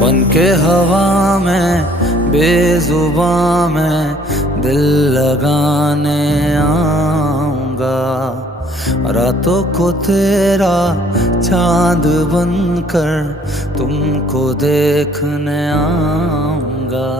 बन के हवा में बेजुबां में दिल लगाने आऊंगा। रातों को तेरा चांद बनकर तुमको देखने आऊंगा।